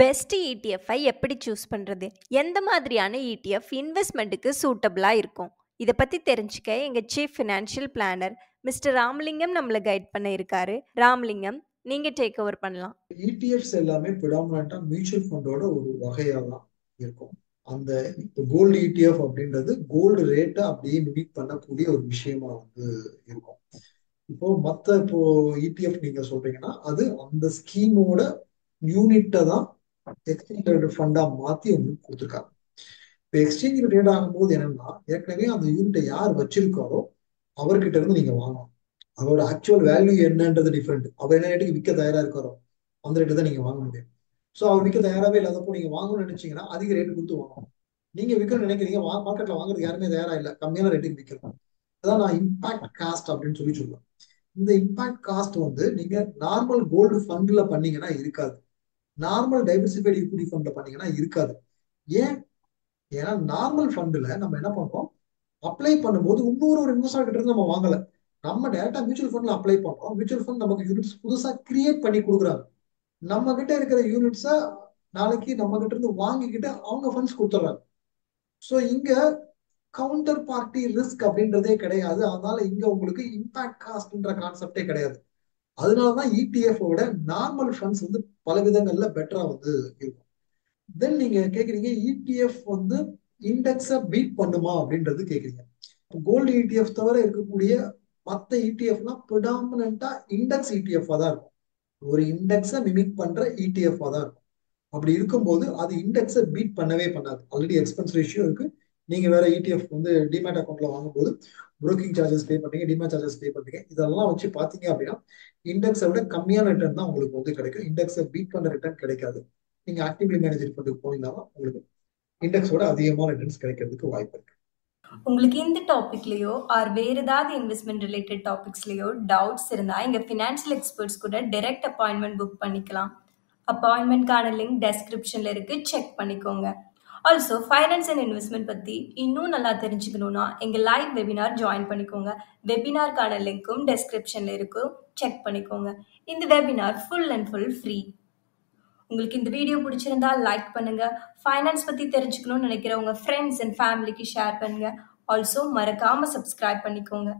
Best இடிஎஃப்ஐ எப்படி choose பண்ணுறது? எந்த மாதிரியான இடிஎஃப் இன்வெஸ்ட்மெண்ட்டுக்கு சூட்டபிளாக இருக்கும்? இதை பற்றி தெரிஞ்சுக்க எங்கள் chief financial planar mister Ramalingam நம்மளை கைட் பண்ண இருக்காரு. ராமலிங்கம், நீங்கள் டேக் ஓவர் பண்ணலாம். இடிஎஃப்ஸ் எல்லாமே ப்ரிடாமினண்டா மியூச்சுவல் ஃபண்டோட ஒரு வகையாக தான் இருக்கும். அந்த கோல்டு இடிஎஃப் அப்படின்றது கோல்டு ரேட்டை அப்படியே மிமிக் பண்ணக்கூடிய ஒரு விஷயமா இருக்கும். இப்போ இடிஎஃப் நீங்க சொல்றீங்கன்னா அது அந்த ஸ்கீமோட யூனிட்டை தான் எக்ஸ்சேஞ்ச் ரேட் ஃபண்டா மாத்தி உங்களுக்கு கொடுத்துருக்காங்க. இப்போ எக்ஸ்சேஞ்ச் ரேட் ஆகும்போது என்னன்னா, ஏற்கனவே அந்த யூனிட்டை யார் வச்சிருக்காரோ அவர்கிட்ட இருந்து நீங்க வாங்கணும். அதோட ஆக்சுவல் வேல்யூ என்னன்றது டிஃப்ரெண்ட். அவர் என்ன ரேட்டுக்கு விற்க தயாரா இருக்காரோ அந்த ரேட்டு தான் நீங்க வாங்க முடியும். ஸோ அவர் விற்க தயாராகவே இல்லாதப்போ நீங்க வாங்கணும்னு நினைச்சீங்கன்னா அதிக ரேட்டு கொடுத்து வாங்கணும். நீங்க விற்க நினைக்கிறீங்க, மார்க்கெட்ல வாங்குறது யாருமே தயாரா இல்லை, கம்மியான ரேட்டுக்கு விற்கலாம். அதான் நான் இம்பாக்ட் காஸ்ட் அப்படின்னு சொல்லுவேன். இந்த இம்பாக்ட் காஸ்ட் நீங்க நார்மல் கோல்டு ஃபண்ட்ல பண்ணீங்கன்னா இருக்காது, நார்மல் டைவர்சிஃபைடு ஈக்விட்டி ஃபண்ட்ல பண்ணீங்கன்னா இருக்காது. ஏன்னா நார்மல் ஃபண்ட்ல நம்ம என்ன பண்றோம், அப்ளை பண்ணும்போது இன்னொரு இன்வெஸ்டர் கிட்ட இருந்து நம்ம வாங்கல, நம்ம டேரக்டா மியூச்சுவல் ஃபண்ட்ல அப்ளை பண்றோம். மியூச்சுவல் ஃபண்ட் நமக்கு யூனிட்ஸ் புதுசா கிரியேட் பண்ணி கொடுக்குறாங்க. நம்ம கிட்ட இருக்கிற யூனிட்ஸை நாளைக்கு நம்ம கிட்ட இருந்து வாங்கிக்கிட்டு அவங்க ஃபண்ட்ஸ் கொடுத்துட்றாங்க. ஸோ இங்க கவுண்டர் பார்ட்டி ரிஸ்க் அப்படின்றதே கிடையாது. அதனால இங்க உங்களுக்கு இம்பாக்ட் காஸ்ட்ன்ற கான்செப்டே கிடையாது. அதனாலதான் இடிஎஃப் நார்மல் ஃபண்ட்ஸ் பல விதங்கள்ல பெட்டரா இருக்கும். தென் நீங்க கேக்குறீங்க இடிஎஃப் இண்டெக்ஸ பீட் பண்ணுமா அப்படின்றது கேக்குறீங்க. கோல்டு இடிஎஃப் தவிர இருக்கக்கூடிய மற்ற இடிஎஃப்லாம் ப்ரிடாமினண்டா இண்டெக்ஸ் இடிஎஃப் தான் இருக்கும். ஒரு இண்டெக்ஸை மிமிக் பண்ற இடிஎஃப் தான் இருக்கும். அப்படி இருக்கும்போது அது இண்டெக்ஸை பீட் பண்ணவே பண்ணாது. ஆல்ரெடி எக்ஸ்பென்ஸ் ரேஷியோ இருக்கு. நீங்க வேற இடிஎஃப் டிமேட் அக்கௌண்ட்ல வாங்கும்போது புரோக்கிங் சார்ஜஸ் பே பண்ணீங்க, டிமேட் சார்ஜஸ் பே பண்ணீங்க, இதெல்லாம் வச்சு பாத்தீங்க அப்படின்னா இண்டெக்ஸை விட கம்மியான ரிட்டர்ன் தான் உங்களுக்கு கிடைக்கும். இண்டெக்ஸை பீட் பண்ண ரிட்டர்ன் கிடைக்காது. நீங்க ஆக்டிவ்லி மேனேஜ் ஃபண்டுக்கு போனீங்கன்னா உங்களுக்கு இண்டெக்ஸோட அதிகமான ரிட்டர்ன்ஸ் கிடைக்கிறதுக்கு வாய்ப்பு இருக்கு. உங்களுக்கு இந்த டாபிக்லயோ ஆர் வேற ஏதாவது இன்வெஸ்ட்மெண்ட் ரிலேட்டட் டாபிக்ஸ்லயோ டவுட்ஸ் இருந்தா எங்க ஃபினான்ஷியல் எக்ஸ்பர்ட்ஸ் கூட டைரக்ட் அப்பாயின்மெண்ட் புக் பண்ணிக்கலாம். அப்பாயின்மெண்ட்கான லிங்க் டெஸ்கிரிப்ஷன்ல இருக்கு, செக் பண்ணிக்கோங்க. ஆல்சோ ஃபைனான்ஸ் அண்ட் இன்வெஸ்ட்மெண்ட் பத்தி இன்னும் நல்லா தெரிஞ்சுக்கணும்னா எங்க லைவ் வெபினார் ஜாயின் பண்ணிக்கோங்க. வெபினார்க்கான லிங்க்கும் டெஸ்கிரிப்ஷன்ல இருக்கும், செக் பண்ணிக்கோங்க. இந்த webinar full and full free. உங்களுக்கு இந்த வீடியோ பிடிச்சிருந்தா லைக் பண்ணுங்க. ஃபைனான்ஸ் பத்தி தெரிஞ்சுக்கணும்னு நினைக்கிற உங்க ஃப்ரெண்ட்ஸ் அண்ட் ஃபேமிலிக்கு ஷேர் பண்ணுங்க. ஆல்சோ மறக்காம சப்ஸ்கிரைப் பண்ணிக்கோங்க.